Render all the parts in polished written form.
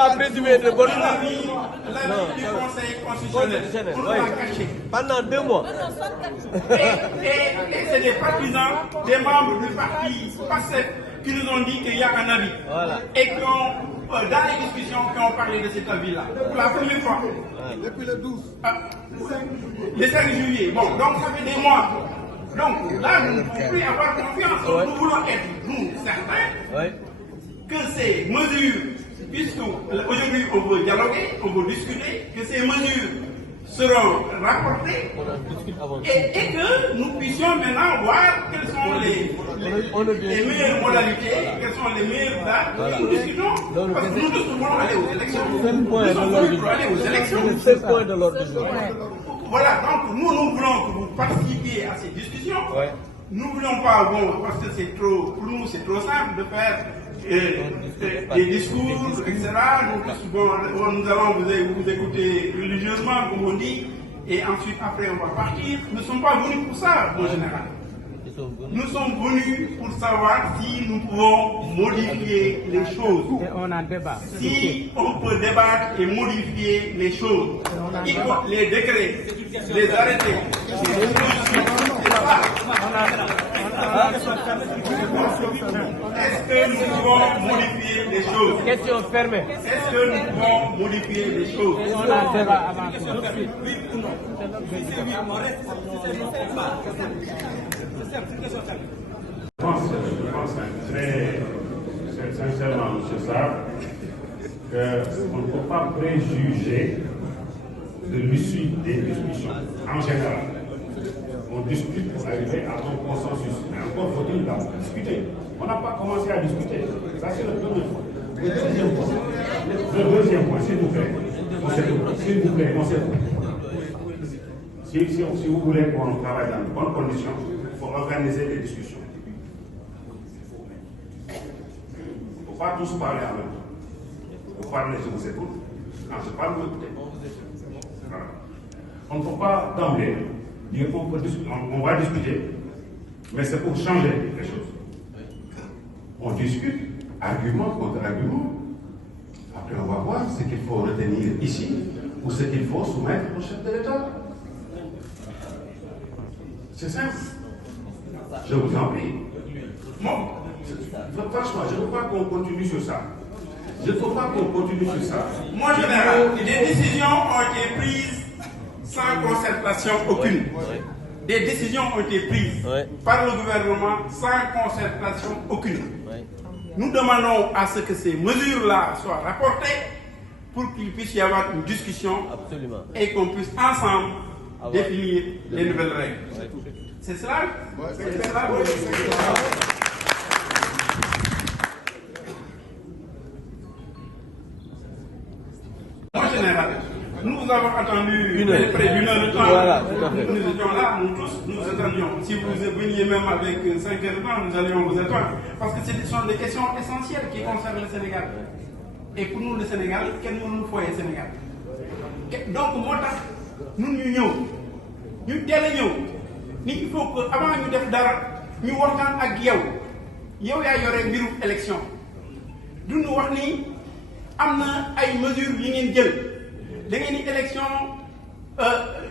pas présumé de bonne L'avis du Conseil constitutionnel. On l'a caché. Pendant 2 mois. Et c'est des partisans, des membres du parti PASTEF qui nous ont dit qu'il y a un avis. Voilà. Et qui ont, dans les discussions, qui ont parlé de cet avis-là. Pour la première fois. Depuis le 12. Le 5 juillet. Bon, donc ça fait des mois. Donc là, nous ne pouvons plus avoir confiance. Ouais. Nous voulons être, nous, certains, Ouais. que ces mesures, puisque aujourd'hui on veut dialoguer, on veut discuter, que ces mesures seront rapportées et que nous puissions maintenant voir quelles sont les meilleures modalités, quelles sont les meilleures dates, nous discutons, parce que nous tous voulons aller aux élections. Nous sommes venus pour aller aux élections. C'est le point de l'ordre du jour. Voilà, donc nous voulons que vous participiez à ces discussions. Ouais. Nous ne voulons pas, bon, parce que c'est trop, pour nous c'est trop simple de faire des discours, etc. Nous allons vous écouter religieusement, comme on dit, et ensuite après on va partir. Nous ne sommes pas venus pour ça, en général. Nous sommes venus pour savoir si nous pouvons modifier les choses. Et on a débat. Si on peut débattre et modifier les choses. Il faut les décrets, les arrêtés, les dispositions. Est-ce que nous pouvons modifier les choses? Question fermée. Est-ce que nous pouvons modifier les choses? On a débat avant tout. Je pense très sincèrement, M. Sarr, qu'on ne peut pas préjuger de l'issue des discussions. En général, on discute pour arriver à un consensus. Mais encore faut-il discuter. On n'a pas commencé à discuter. Ça, c'est le premier point. Le deuxième point, s'il vous plaît, on sait si vous voulez qu'on travaille dans de bonnes conditions, il faut organiser des discussions. Il ne faut pas tous parler en même temps. Il faut parler, je vous écoute. Quand je parle, vous écoutez. Voilà. On ne peut pas d'emblée dire qu'on va discuter, mais c'est pour changer les choses. On discute, argument contre argument. Après, on va voir ce qu'il faut retenir ici ou ce qu'il faut soumettre au chef de l'État. C'est simple. Je vous en prie. Moi, franchement, je ne veux pas qu'on continue sur ça. Je ne veux pas qu'on continue sur ça. Moi, général, des décisions ont été prises sans concertation aucune. Des décisions ont été prises par le gouvernement sans concertation aucune. Nous demandons à ce que ces mesures-là soient rapportées pour qu'il puisse y avoir une discussion. Absolument. Et qu'on puisse ensemble définir les nouvelles règles. C'est cela? C'est cela. En général, nous avons attendu près d'une heure de temps. Voilà, nous étions là, nous tous, nous attendions. Si vous veniez même avec 5 heures de temps, nous allions vous attendre. Parce que ce sont des questions essentielles qui concernent le Sénégal. Et pour nous, le Sénégal, quel nous faut le Sénégal? Donc, moi, nous nous il faut que avant ñu def dara ñu waxtaan ak yow yaa yore mbiru élection du ñu wax ni am na ay mesures yi ngeen jël da ngeen ni élection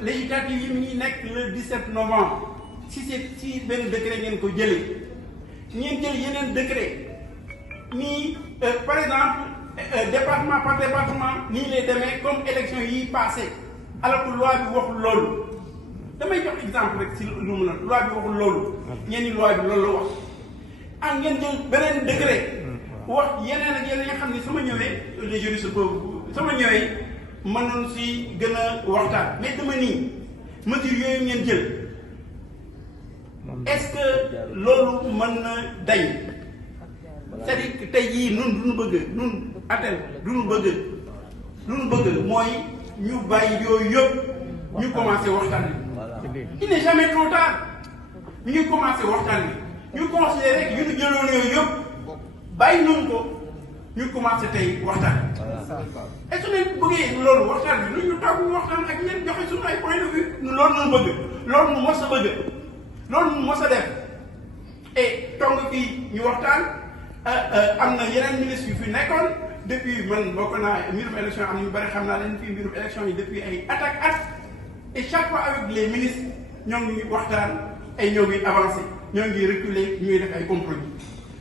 législative yi mi ngi nekk le 17 novembre si benn décret ngeen ko jëlee ngeen jël yeneen décret nii par exemple département par département nii lay demee comme élection yi passé alors que loi bi waxul loolu. damay jox exemple rek si lu mu la loi bi waxul loolu ñenn ñi loi bi loolu la wax ak ngeen jël beneen décret wax yeneen ak yeneen nga xam ne sama ñëwee les juristes boobu sama ñëwee mën nañu si gën a waxtaan mais dama nii mesures yooyu ngeen jël est-ce que loolu mën na dañ c'est-à-dire que tey jii nun duñu bëgg nun atel duñu bëgg mooy ñu bàyyi yooyu yëpp ñu commencé waxtaan bi. Il n'est jamais trop tard. Nous commençons à waxtaan bi ñu considéré que ñu jëloon yooyu yëpp bàyyi nañu ko ñu commencé tey waxtaan. est-ce que ñu bëggee loolu waxtaan bi ñu toog ñu waxtaan ak ñenn joxe suñu ay point de vue ñu loolu ñu bëgg loolu ñu mos a bëgg loolu ñu mos a def et tong fii ñu waxtaan am na yeneen ministres yu fi nekkoon depuis man bokk naa mbirum élection am ñu bëri xam naa leen fii mbirum élection yi depuis ay at et chaque fois avec les ministres ñoo ngi waxtaan ay ñoo ngi avancé ñoo ngi reculer ñuy def ay compromis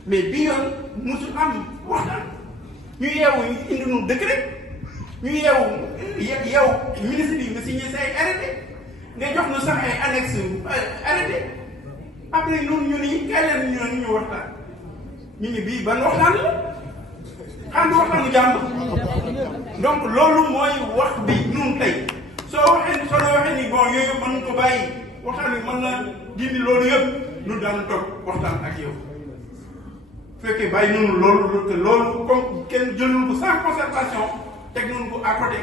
mais bi yoon musul am waxtaan ñu yeewu indi nu décret ñu yeewu ministre bi nga signé say arrêté nga jox nu sax ay annexe arrêté après noonu ñu ni kay leen ñu waxtaan ñu ni bii ban waxtaan la xam nga waxtaanu jàmm donc loolu mooy wax bi ñun tey soo waxee ni bon yooyu mën ko bàyyi waxtaan bi mën na dindi loolu yëpp ñu daan toog waxtaan ak yow fekkee bàyyi noonu loolu te loolu comme kenn jëlul ko sans concertation teg noonu ko à côté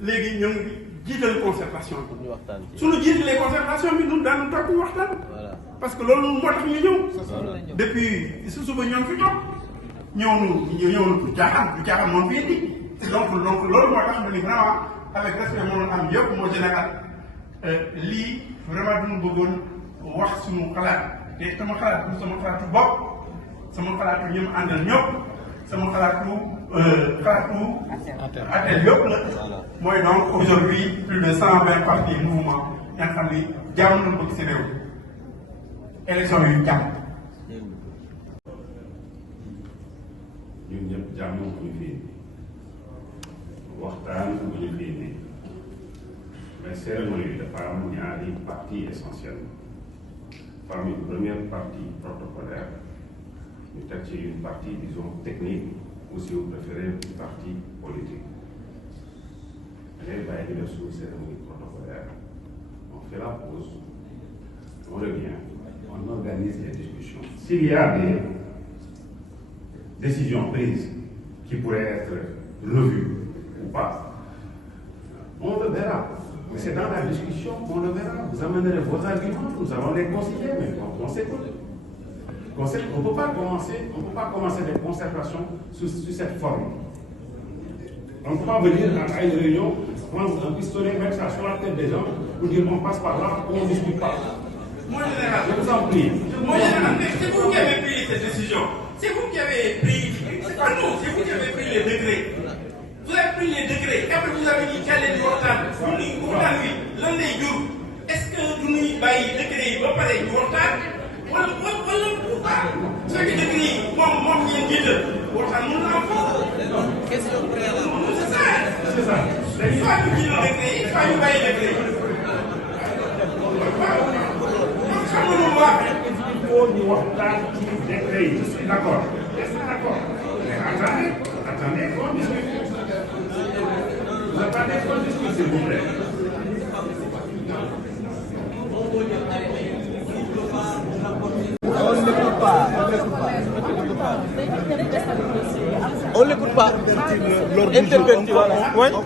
léegi ñoo ngi jiital concertation bi suñu jiitalee concertation bi ñun daan toog ñu waxtaan parce que loolu moo tax ñu ñëw depuis su suba ñoo ngi fi toog ñëw du caaxaan moom fii indi donc loolu moo tax ñu ni vraiment avec respect moom am yëpp moo général lii vraiment duñu bëggoon wax suñu xalaat te sama xalaat du sama xalaatu bopp sama xalaatu ñi ma àndal ñëpp sama xalaatu atel yëpp la mooy donc aujourd'hui plus de 120 partis mouvement nga xam ni jàmm nañu bëgg si réew élection yu jàmm ñun ñëpp jàmm bu ñu fi waxtaan bu ñu fi indi mais cérémonie bi dafa am ñaari partie essentielle parmi une première partie protocolaire ñu teg ci une partie disons technique ou si vous préférez une partie politique da ngay bàyyi ñu def suñu cérémonie protocolaire on fait la pause on revient on organise les discussions s'il y a des décisions prises qui pourraient être revues ou pas, on le verra. Mais c'est dans la discussion qu'on le verra. Vous amènerez vos arguments, nous allons les considérer, mais on s'écoute. On ne peut pas commencer des concertations sous cette forme. On ne peut pas venir à une réunion, prendre un pistolet, mettre ça sur la tête des gens, pour dire on passe par là, on ne discute pas. Moi, général, je vous en prie. Moi, général, c'est vous qui avez pris cette décision. C'est vous qui avez pris, c'est pas nous, c'est vous qui avez pris les décrets. Vous avez pris les décrets, et après vous avez dit quel est le waxtaan. Nous, waxtaan wi lan lay jur. Est-ce que du ñuy bàyyi décret yi ba pare ñu waxtaan wala pourquoi su fekkee décret yi moom ngeen jiital waxtaan mën na am foofu. Question préalable. C'est ça. C'est ça. Soit ñu jiital décret yi, soit ñu bàyyi décret yi. Xam nga lu mu wax. Il faut ñu waxtaan ci décret yi. Je suis d'accord. Je suis d'accord. Mais attendez, on discute. Vous attendez qu'on discute, s'il vous plaît. On l'écoute pas. Interverti, voilà. Oui. On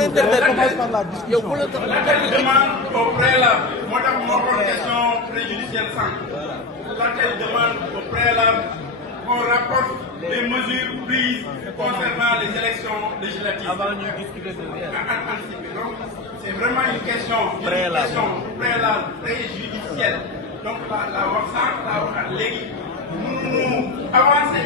interverti. Laquelle demande au préalable, moo tax moo ko question préjudicielle sànq. Laquelle demande au préalable qu'on rapporte les mesures prises concernant les élections législatives. Avant de discuter de anticiper. Donc, c'est vraiment une question préalable, préjudicielle. Donc, la wax sànq, la waxaat léegi. Nous avancer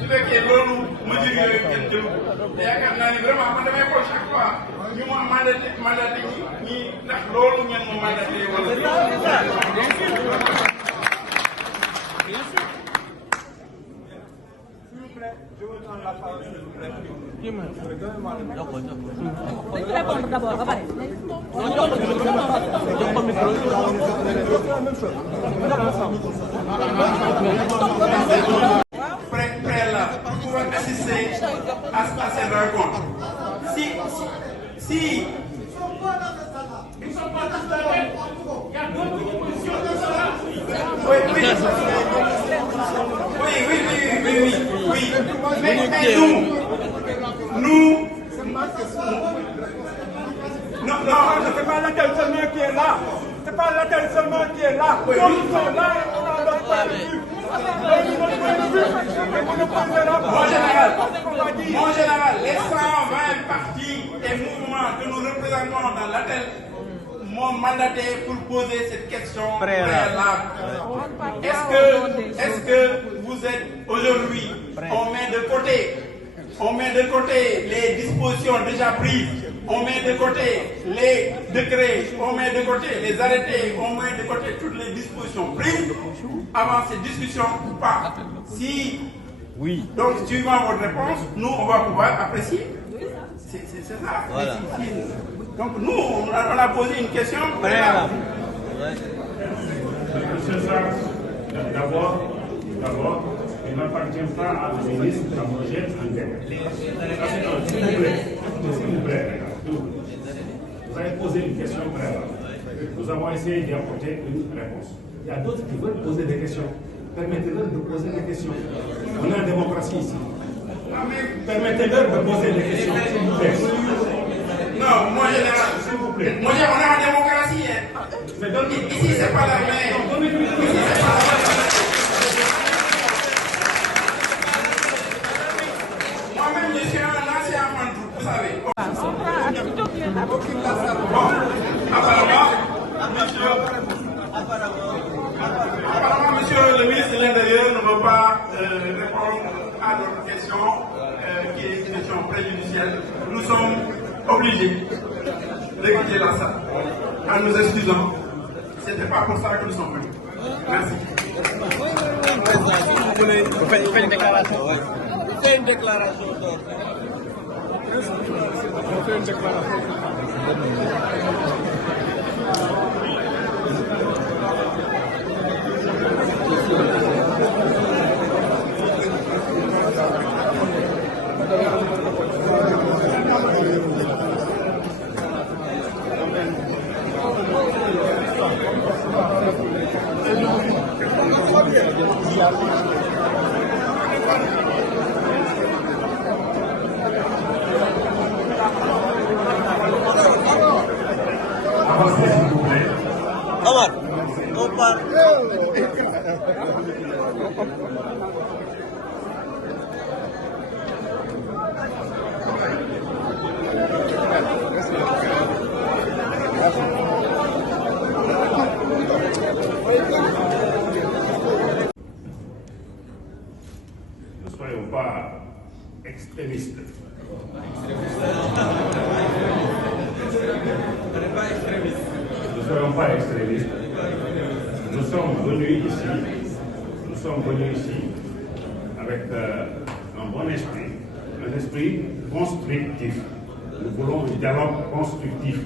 su fekkee loolu mesures yooyu kenn jëlu te yaakaar naa ni vraiment man damay xool chaque fois ñu ma mandaté ñi ndax loolu ngeen ma mandaté wala. Je veux prendre la parole. dañu répondre d'abord ba pare. Préalable pour pouvoir assister à ces rencontres. Si ils sont pas dans la tête, il y a d'autres propositions de cela. Oui. Mais nous. Non, c'est pas l'appel seulement qui est là. C'est pas l'appel seulement qui est là. Nous sommes là et on a notre point de vue. Mon général, les 120 partis et mouvements que nous représentons dans l'ATEL m'ont mandaté pour poser cette question préalable. Est-ce que vous êtes aujourd'hui, on met de côté on met de côté les dispositions déjà prises, on met de côté les décrets, on met de côté les arrêtés, on met de côté toutes les dispositions prises avant cette discussion ou pas. Si, Oui. donc suivant votre réponse, nous on va pouvoir apprécier. C'est ça. Voilà. Donc nous, on a posé une question préalable. Monsieur Sarr, d'abord, il n'appartient pas à la ministre d'abroger un décret. S'il vous plaît, vous avez posé une question préalable. Nous avons essayé d'y apporter une réponse. Il y a d'autres qui veulent poser des questions. Permettez-leur de poser des questions. On est en démocratie ici. Permettez-leur de poser des questions, s'il vous plaît. Non, moi général, S'il vous plaît. moi on est en démocratie. Hein. Mais donc, Ici c'est pas la même. donnez-lui Ici c'est pas la même. Moi-même je suis un ancien enfant de troupe, vous savez. Bon, apparemment, monsieur le ministre de l'Intérieur ne veut pas répondre à notre question, qui est une question préjudicielle. Nous sommes obligés de quitter la salle en nous excusant. Ce n'était pas pour ça que nous sommes venus. Merci. Vous faites une déclaration. Vous faites une déclaration. avancez, s'il vous plaît. Omar, on parle. Ne soyons pas extrémistes. Ne soyons pas extrémistes. Nous sommes venus ici avec un bon esprit, un esprit constructif. Nous voulons un dialogue constructif.